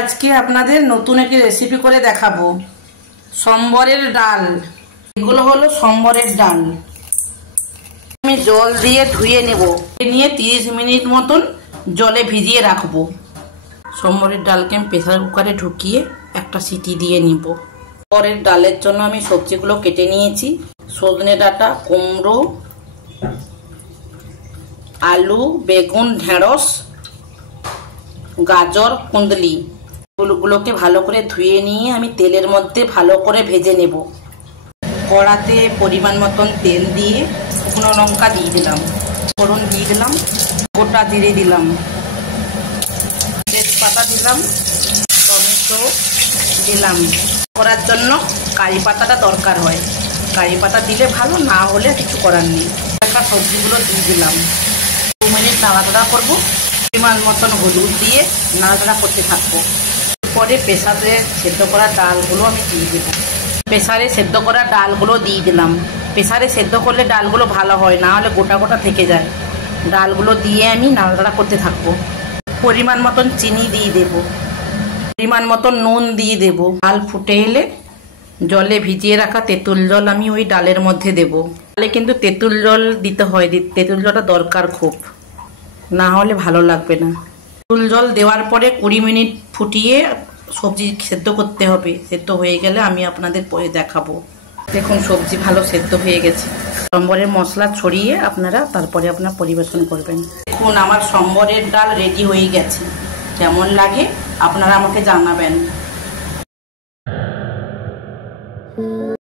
আজকে আপনাদের নতুন একটি রেসিপি করে দেখাবো। সম্বরের ডাল। এগুলো হলো সম্বরের ডাল। আমি জল দিয়ে ধুয়ে নেব, নিয়ে 30 মিনিট মতন জলে ভিজিয়ে রাখবো। সম্বরের ডালকে আমি প্রেসার কুকারে ঢুকিয়ে একটা সিটি দিয়ে নিব। সম্বরের ডালের জন্য আমি সবজিগুলো কেটে নিয়েছি। সজনে ডাঁটা, কুমড়ো, আলু, বেগুন, ঢেঁড়স, গাজর, কুন্দলি গুলোকে ভালো করে ধুয়ে নিয়ে আমি তেলের মধ্যে ভালো করে ভেজে নেব। কড়াতে পরিমাণ মতন তেল দিয়ে শুকনো লঙ্কা দিয়ে দিলাম, ফোড়ন দিয়ে দিলাম, গোটা জিরে দিলাম, তেজপাতা দিলাম, টমেটো দিলাম। করার জন্য কারি পাতাটা দরকার হয়, কারি পাতা দিলে ভালো, না হলে কিছু করার নেই। সবজিগুলো দিয়ে দিলাম, 2 মিনিট নাড়াচাড়া করবো। পরিমাণ মতন হলুদ দিয়ে নাড়াচাড়া করতে থাকবো। পরে প্রেসারে সেদ্ধ করা ডালগুলো আমি দিয়ে দেবো। প্রেসারে সেদ্ধ করা ডালগুলো দিয়ে দিলাম। প্রেসারে সেদ্ধ করলে ডালগুলো ভালো হয়, না হলে গোটা গোটা থেকে যায়। ডালগুলো দিয়ে আমি নাড়াচাড়া করতে থাকবো। পরিমাণ মতন চিনি দিয়ে দেবো, পরিমাণ মতন নুন দিয়ে দেবো। ডাল ফুটে এলে জলে ভিজিয়ে রাখা তেঁতুল জল আমি ওই ডালের মধ্যে দেবো। ডালে কিন্তু তেঁতুল জল দিতে হয়, তেঁতুল জলটা দরকার খুব, না হলে ভালো লাগবে না। তেঁতুল জল দেওয়ার পরে 20 মিনিট ফুটিয়ে সবজি সেদ্ধ করতে হবে। সেদ্ধ হয়ে গেলে আমি আপনাদের পরে দেখাবো। দেখুন সবজি ভালো সেদ্ধ হয়ে গেছে। সম্বরের মশলা ছড়িয়ে আপনারা তারপরে আপনার পরিবেশন করবেন। দেখুন আমার সম্বরের ডাল রেডি হয়ে গেছে। কেমন লাগে আপনারা আমাকে জানাবেন।